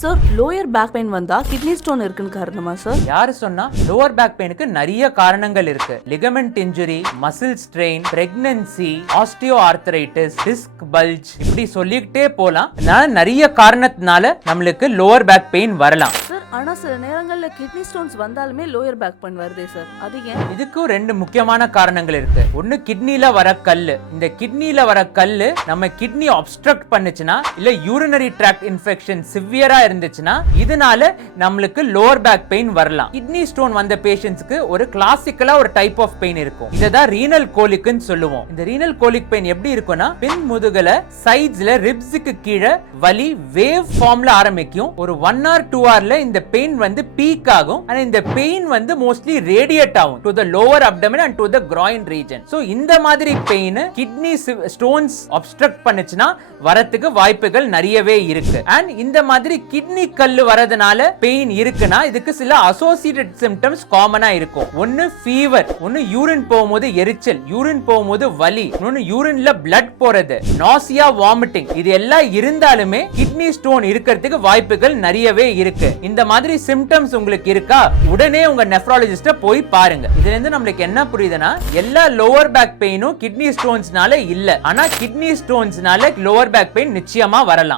Sir lower back pain வந்தா kidney stone இருக்குன்னு காரணமா சார்? யாரு சொன்னா? லோவர் பேக் பெயினுக்கு நிறைய காரணங்கள் இருக்கு. Ligament injury, muscle strain, pregnancy, osteo arthritis, disk bulge, இப்படி சொல்லிக்கிட்டே போலாம். நிறைய காரணத்தினால நம்மளுக்கு லோவர் பேக் பெயின் வரலாம். சார் ஆனா சில நேரங்கள்ல கிட்னி ஸ்டோன்ஸ் வந்தாலுமே லோயர் பேக் பெயின் வருதே சார், அது ஏன்? இதுக்கும் ரெண்டு முக்கியமான காரணங்கள் இருக்கு. ஒன்னு கிட்னில வர கல்லு. இந்த கிட்னில வர கல்லு நம்ம கிட்னி அப்ஸ்ட்ரக்ட் பண்ணுச்சுன்னா, இல்ல யூரினரி ட்ராக்ட் இன்ஃபெக்ஷன் சிவியரா இருந்துச்சுன்னா இதனால நம்மளுக்கு லோவர் பேக் பெயின் வரலாம். கிட்னி ஸ்டோன் வந்த பேஷண்ட்ஸ்க்கு ஒரு கிளாசிக்கலா ஒரு டைப் ஆஃப் பெயின் இருக்கும். இததான் ரீனல் கோலிக்னு சொல்லுவோம். இந்த ரீனல் கோலிக் பெயின் எப்படி இருக்கும்னா, பின் முதுகுல சைட்ஸ்ல ரிப்ஸ்க்கு கீழே வலி வேவ் ஃபார்ம்ல ஆரம்பிக்கும். ஒரு 1 or 2 hourல இந்த பெயின் வந்து பீக் ஆகும். ஆனா இந்த பெயின் வந்து மோஸ்ட்லி ரேடியேட் ஆகும் to the lower abdomen and to the groin region. So இந்த மாதிரி பெயின் கிட்னி ஸ்டோன்ஸ் அப்ஸ்ட்ரக்ட் பண்ணுச்சுன்னா வரதுக்கு வாய்ப்புகள் நிறையவே இருக்கு. அண்ட் இந்த மாதிரி கிட்னி கல்லு வரதுனால பெயின் இருக்குன்னா இதுக்கு சில அசோசியேட்டட் சிம்டம்ஸ் காமனா இருக்கும். ஒன்னு ஃபீவர், ஒன்னு யூரின் போகும்போது எரிச்சல், யூரின் போகும்போது வலி, இன்னொன்னு யூரின்ல பிளட் போறது, நாசியா, வாமிட்டிங், இது எல்லாம் இருந்தாலுமே கிட்னி ஸ்டோன் இருக்கிறதுக்கு வாய்ப்புகள் நிறையவே இருக்கு. இந்த மாதிரி சிம்டம்ஸ் உங்களுக்கு இருக்கா, உடனே உங்க நெஃப்ராலஜிஸ்ட போய் பாருங்க. இதுல இருந்து நம்மளுக்கு என்ன புரியுதுன்னா, எல்லா லோவர் பேக் பெயினும் கிட்னி ஸ்டோன்ஸ்னால இல்ல, ஆனா கிட்னி ஸ்டோன்ஸ்னால லோவர் பேக் பெயின் நிச்சயமா வரலாம்.